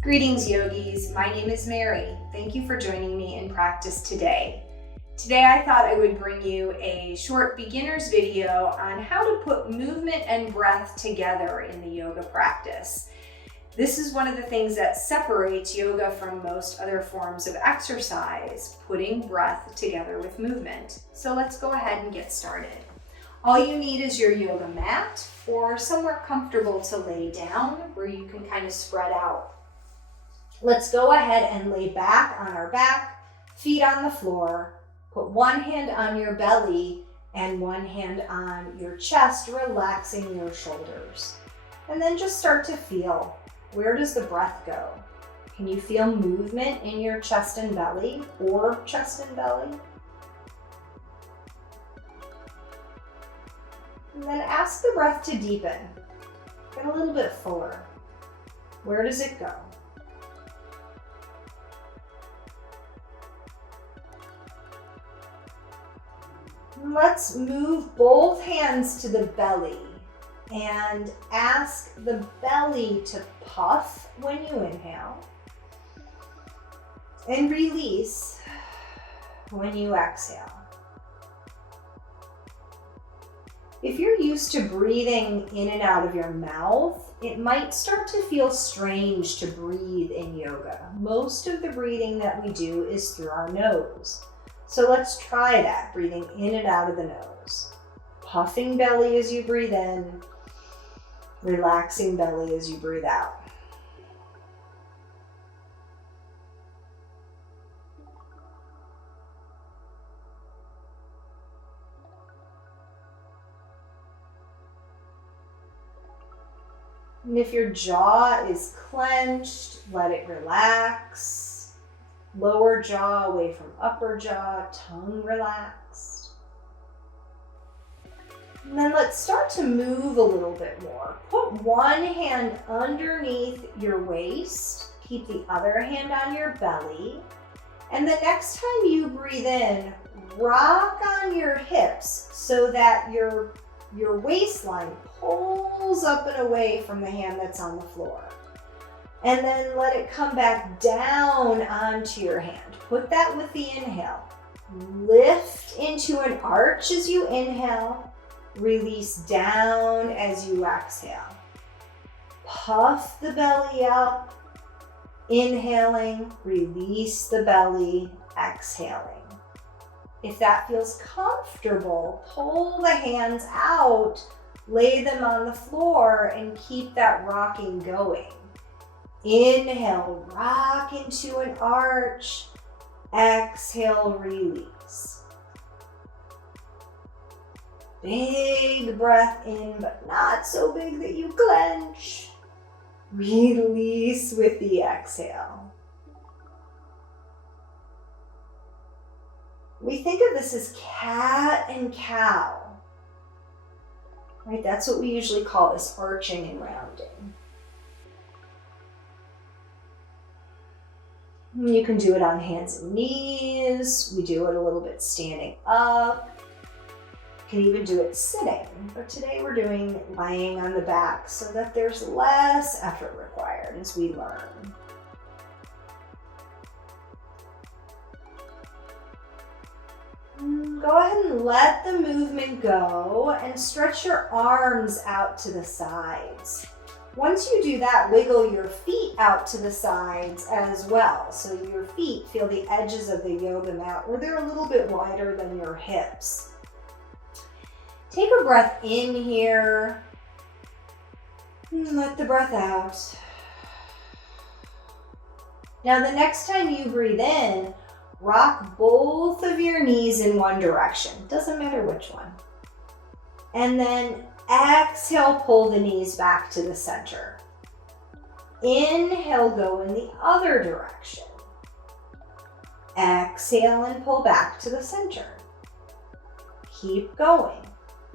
Greetings, yogis. My name is Mary. Thank you for joining me in practice today. Today I thought I would bring you a short beginner's video on how to put movement and breath together in the yoga practice. This is one of the things that separates yoga from most other forms of exercise, putting breath together with movement. So let's go ahead and get started. All you need is your yoga mat or somewhere comfortable to lay down where you can kind of spread out. Let's go ahead and lay back on our back, feet on the floor. Put one hand on your belly and one hand on your chest, relaxing your shoulders. And then just start to feel, where does the breath go? Can you feel movement in your chest and belly or chest and belly? And then ask the breath to deepen. Get a little bit fuller. Where does it go? Let's move both hands to the belly and ask the belly to puff when you inhale and release when you exhale. If you're used to breathing in and out of your mouth, it might start to feel strange to breathe in yoga. Most of the breathing that we do is through our nose. So let's try that, breathing in and out of the nose. Puffing belly as you breathe in, relaxing belly as you breathe out. And if your jaw is clenched, let it relax. Lower jaw away from upper jaw, tongue relaxed. And then let's start to move a little bit more. Put one hand underneath your waist, keep the other hand on your belly. And the next time you breathe in, rock on your hips so that your waistline pulls up and away from the hand that's on the floor. And then let it come back down onto your hand. Put that with the inhale. Lift into an arch as you inhale. Release down as you exhale. Puff the belly up. Inhaling, release the belly, exhaling. If that feels comfortable, pull the hands out, lay them on the floor, and keep that rocking going. Inhale, rock into an arch. Exhale, release. Big breath in, but not so big that you clench. Release with the exhale. We think of this as cat and cow. Right? That's what we usually call this arching and rounding. You can do it on hands and knees. We do it a little bit standing up. You can even do it sitting, but today we're doing lying on the back so that there's less effort required as we learn. Go ahead and let the movement go and stretch your arms out to the sides. Once you do that, wiggle your feet out to the sides as well. So your feet feel the edges of the yoga mat, or they're a little bit wider than your hips. Take a breath in here. And let the breath out. Now the next time you breathe in, rock both of your knees in one direction. Doesn't matter which one. And then exhale, pull the knees back to the center. Inhale, go in the other direction. Exhale and pull back to the center. Keep going.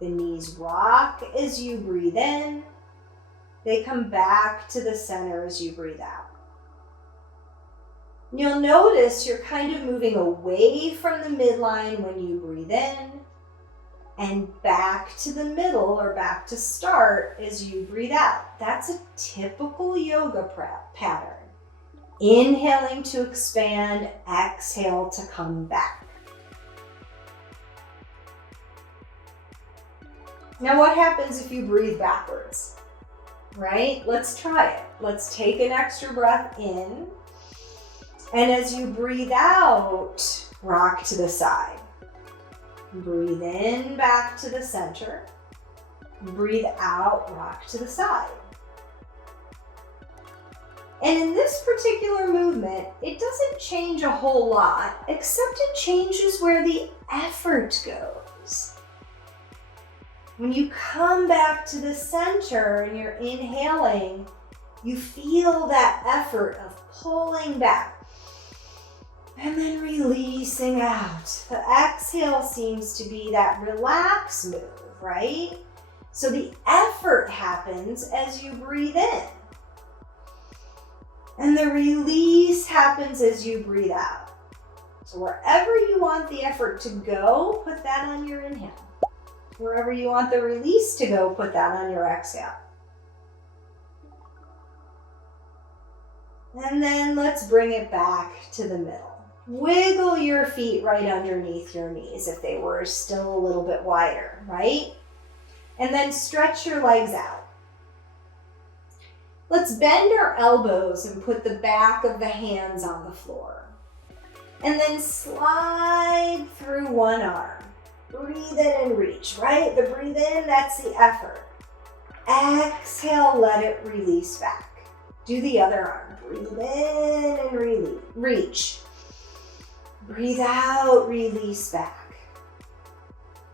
The knees rock as you breathe in. They come back to the center as you breathe out. You'll notice you're kind of moving away from the midline when you breathe in and back to the middle or back to start as you breathe out. That's a typical yoga pattern. Inhaling to expand, exhale to come back. Now what happens if you breathe backwards? Right? Let's try it. Let's take an extra breath in. And as you breathe out, rock to the side. Breathe in, back to the center. Breathe out, rock to the side. And in this particular movement, it doesn't change a whole lot, except it changes where the effort goes. When you come back to the center and you're inhaling, you feel that effort of pulling back and then releasing out. The exhale seems to be that relax move, right? So the effort happens as you breathe in. And the release happens as you breathe out. So wherever you want the effort to go, put that on your inhale. Wherever you want the release to go, put that on your exhale. And then let's bring it back to the middle. Wiggle your feet right underneath your knees if they were still a little bit wider, right? And then stretch your legs out. Let's bend our elbows and put the back of the hands on the floor. And then slide through one arm. Breathe in and reach, right? The breathe in, that's the effort. Exhale, let it release back. Do the other arm. Breathe in and release. Reach. Breathe out, release back.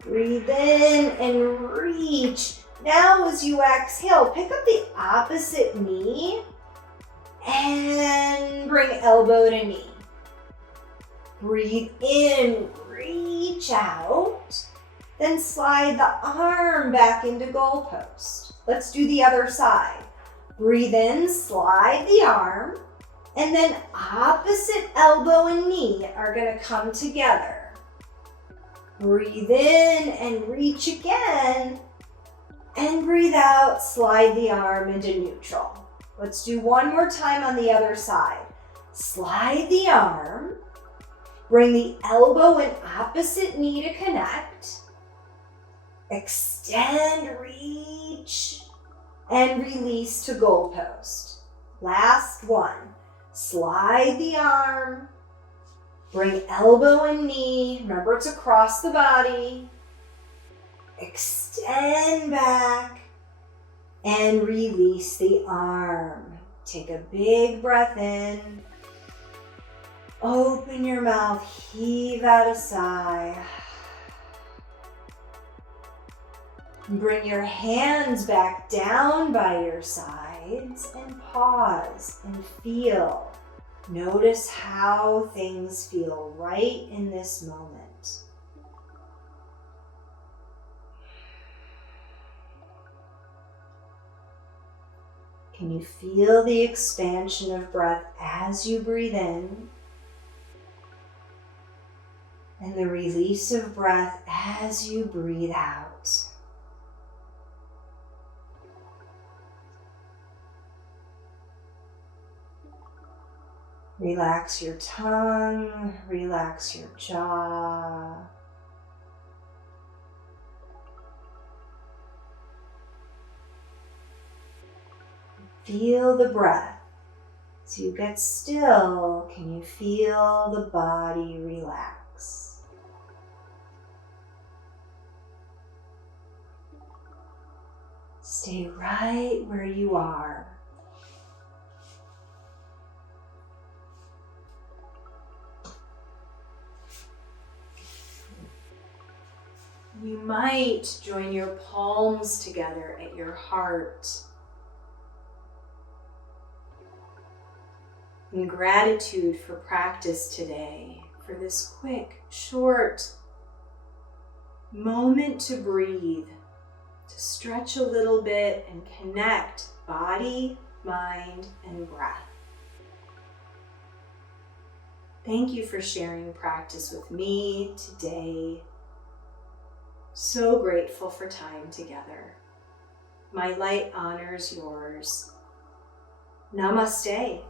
Breathe in and reach. Now as you exhale, pick up the opposite knee and bring elbow to knee. Breathe in, reach out, then slide the arm back into goalpost. Let's do the other side. Breathe in, slide the arm, and then opposite elbow and knee are gonna come together. Breathe in and reach again, and breathe out, slide the arm into neutral. Let's do one more time on the other side. Slide the arm, bring the elbow and opposite knee to connect. Extend, reach, and release to goalpost. Last one. Slide the arm, bring elbow and knee. Remember, it's across the body. Extend back and release the arm. Take a big breath in. Open your mouth, heave out a sigh. Bring your hands back down by your sides and pause and feel. Notice how things feel right in this moment. Can you feel the expansion of breath as you breathe in? And the release of breath as you breathe out. Relax your tongue, relax your jaw. Feel the breath. As you get still, can you feel the body relax? Stay right where you are. You might join your palms together at your heart in gratitude for practice today, for this quick, short moment to breathe, to stretch a little bit and connect body, mind, and breath. Thank you for sharing practice with me today. So grateful for time together. My light honors yours. Namaste.